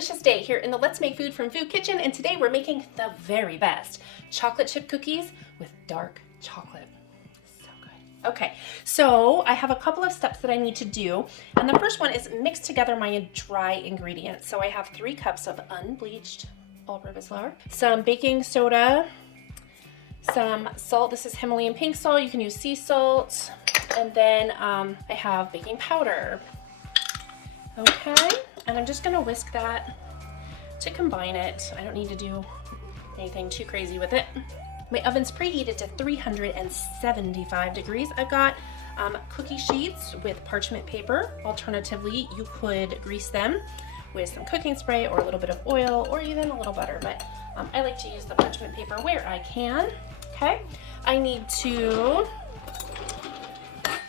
delicious day here in the Let's Make Food from Food Kitchen, and today we're making the very best chocolate chip cookies with dark chocolate. So good. Okay, so I have a couple of steps that I need to do, and the first one is mix together my dry ingredients. So I have 3 cups of unbleached all-purpose flour, some baking soda, some salt. This is Himalayan pink salt. You can use sea salt, and then I have baking powder. Okay, and I'm just gonna whisk that to combine it. I don't need to do anything too crazy with it. My oven's preheated to 375 degrees. I've got cookie sheets with parchment paper. Alternatively, you could grease them with some cooking spray or a little bit of oil or even a little butter, but I like to use the parchment paper where I can. Okay, I need to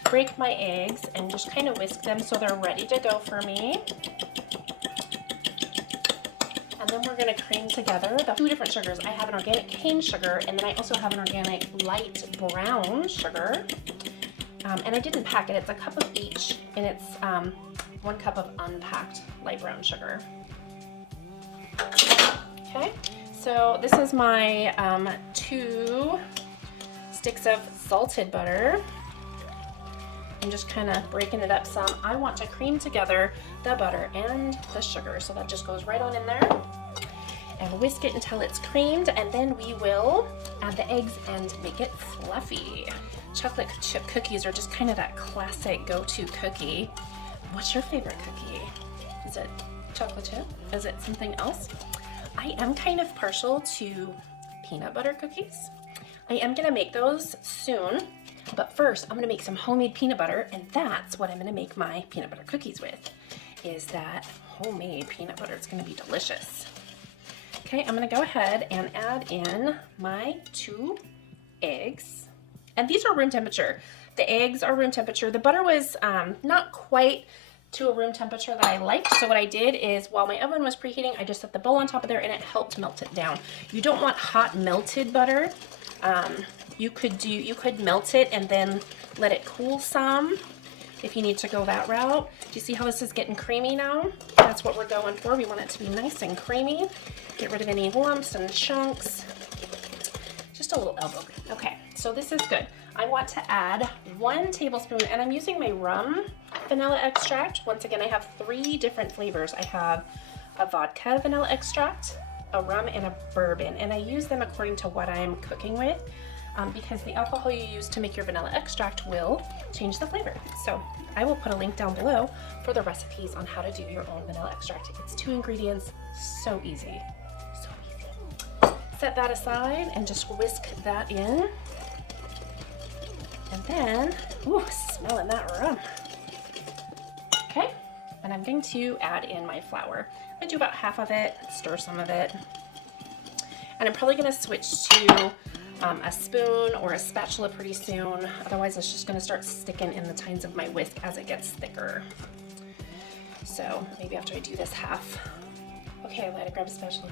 break my eggs and just kind of whisk them so they're ready to go for me. And then we're gonna cream together the 2 different sugars. I have an organic cane sugar, and then I also have an organic light brown sugar. And I didn't pack it, it's a cup of each, and it's 1 cup of unpacked light brown sugar. Okay, so this is my 2 sticks of salted butter. I'm just kind of breaking it up some. I want to cream together the butter and the sugar, so that just goes right on in there. And whisk it until it's creamed, and then we will add the eggs and make it fluffy. Chocolate chip cookies are just kind of that classic go-to cookie. What's your favorite cookie? Is it chocolate chip? Is it something else? I am kind of partial to peanut butter cookies. I am gonna make those soon. But first, I'm gonna make some homemade peanut butter, and that's what I'm gonna make my peanut butter cookies with, is that homemade peanut butter. It's gonna be delicious. Okay, I'm gonna go ahead and add in my 2 eggs. And these are room temperature. The eggs are room temperature. The butter was not quite to a room temperature that I liked. So what I did is, while my oven was preheating, I just set the bowl on top of there and it helped melt it down. You don't want hot melted butter. You could melt it and then let it cool some if you need to go that route. Do you see how this is getting creamy now? That's what we're going for. We want it to be nice and creamy. Get rid of any lumps and chunks. Just a little elbow grease. Okay, so this is good. I want to add 1 tablespoon, and I'm using my rum vanilla extract. Once again, I have 3 different flavors. I have a vodka vanilla extract, a rum, and a bourbon, and I use them according to what I'm cooking with. Because the alcohol you use to make your vanilla extract will change the flavor. So I will put a link down below for the recipes on how to do your own vanilla extract. It's 2 ingredients, so easy, so easy. Set that aside and just whisk that in. And then, ooh, smelling that rum. Okay, and I'm going to add in my flour. I'm gonna do about half of it, stir some of it. And I'm probably gonna switch to a spoon or a spatula pretty soon. Otherwise, it's just gonna start sticking in the tines of my whisk as it gets thicker. So maybe after I do this half. Okay, I lied, I grabbed a spatula.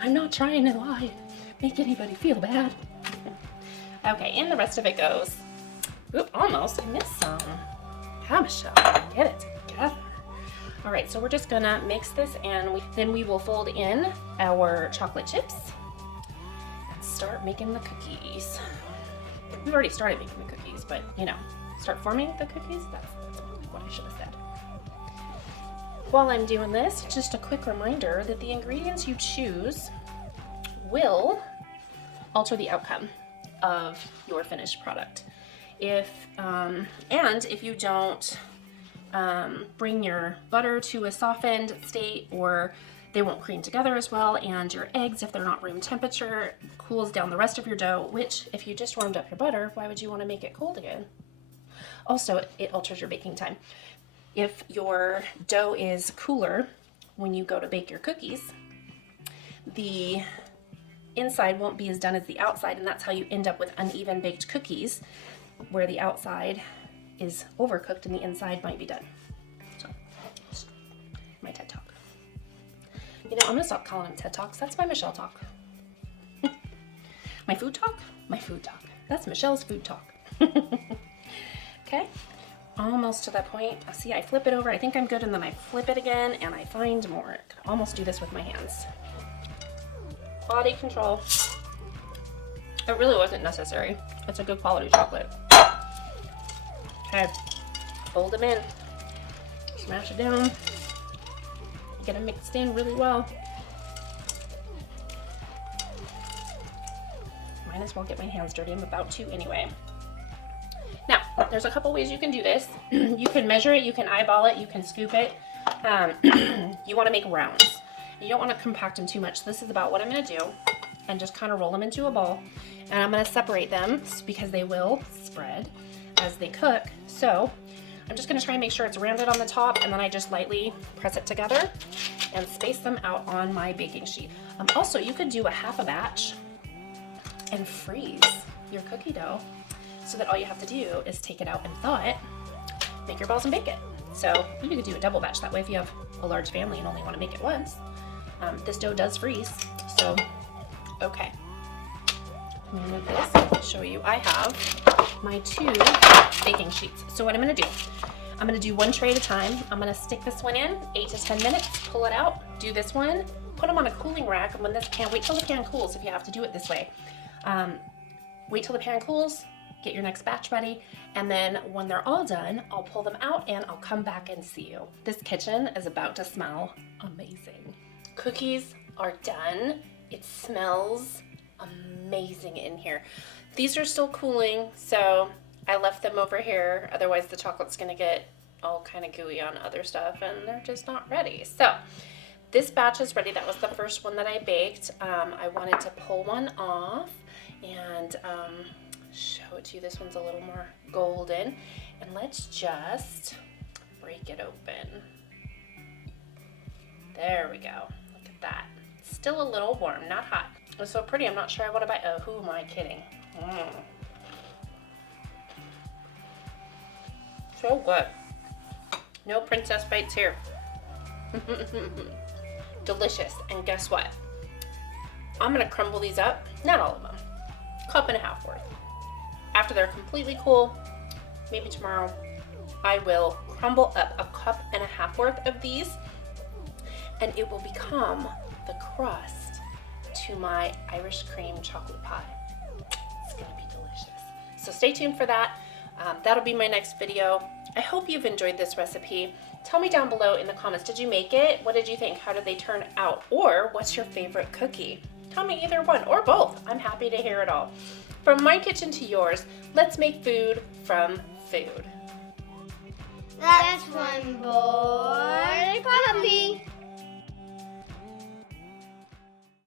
I'm not trying to lie, make anybody feel bad. Okay, and the rest of it goes. Oop, almost, I missed some. How, Michelle, get it together. All right, so we're just gonna mix this, and then we will fold in our chocolate chips and start making the cookies. We've already started making the cookies, but you know, start forming the cookies, that's what I should have said. While I'm doing this, just a quick reminder that the ingredients you choose will alter the outcome of your finished product. If you don't bring your butter to a softened state, or they won't cream together as well, and your eggs, if they're not room temperature, cools down the rest of your dough, which if you just warmed up your butter, why would you want to make it cold again? Also, it alters your baking time. If your dough is cooler when you go to bake your cookies, the inside won't be as done as the outside, and that's how you end up with uneven baked cookies, where the outside is overcooked and the inside might be done. So, my TED Talk. You know, I'm gonna stop calling them TED Talks. That's my Michelle Talk. My food talk? My food talk. That's Michelle's food talk. Okay, almost to that point. See, I flip it over, I think I'm good, and then I flip it again, and I find more. I can almost do this with my hands. Quality control. It really wasn't necessary. It's a good quality chocolate. Okay, fold them in, smash it down, get them mixed in really well. Might as well get my hands dirty. I'm about to anyway. Now, there's a couple ways you can do this. You can measure it, you can eyeball it, you can scoop it. You want to make rounds. You don't want to compact them too much. So this is about what I'm going to do, and just kind of roll them into a ball. And I'm going to separate them because they will spread as they cook. So I'm just going to try and make sure it's rounded on the top, and then I just lightly press it together and space them out on my baking sheet. Also, you could do a half a batch and freeze your cookie dough so that all you have to do is take it out and thaw it, make your balls, and bake it. So you could do a double batch that way if you have a large family and only want to make it once. This dough does freeze, so okay. I'm gonna move this, show you I have my 2 baking sheets. So what I'm gonna do, I'm gonna do one tray at a time. I'm gonna stick this one in 8 to 10 minutes, pull it out, do this one, put them on a cooling rack, and when this pan, wait till the pan cools if you have to do it this way. Wait till the pan cools, get your next batch ready, and then when they're all done, I'll pull them out and I'll come back and see you. This kitchen is about to smell amazing. Cookies are done. It smells amazing in here. These are still cooling, so I left them over here. Otherwise the chocolate's gonna get all kind of gooey on other stuff and they're just not ready. So this batch is ready. That was the first one that I baked. I wanted to pull one off and show it to you. This one's a little more golden, and let's just break it open. There we go. Look at that. Still a little warm, not hot. It's so pretty. I'm not sure I want to buy. Oh, who am I kidding? So good. No princess bites here. Delicious. And guess what? I'm gonna crumble these up. Not all of them. 1.5 cups worth. After they're completely cool, maybe tomorrow, I will crumble up 1.5 cups worth of these, and it will become the crust to my Irish cream chocolate pie. It's gonna be delicious. So stay tuned for that. That'll be my next video. I hope you've enjoyed this recipe. Tell me down below in the comments, did you make it? What did you think? How did they turn out? Or what's your favorite cookie? Tell me either one or both. I'm happy to hear it all. From my kitchen to yours, let's make food from food. That's one bowl.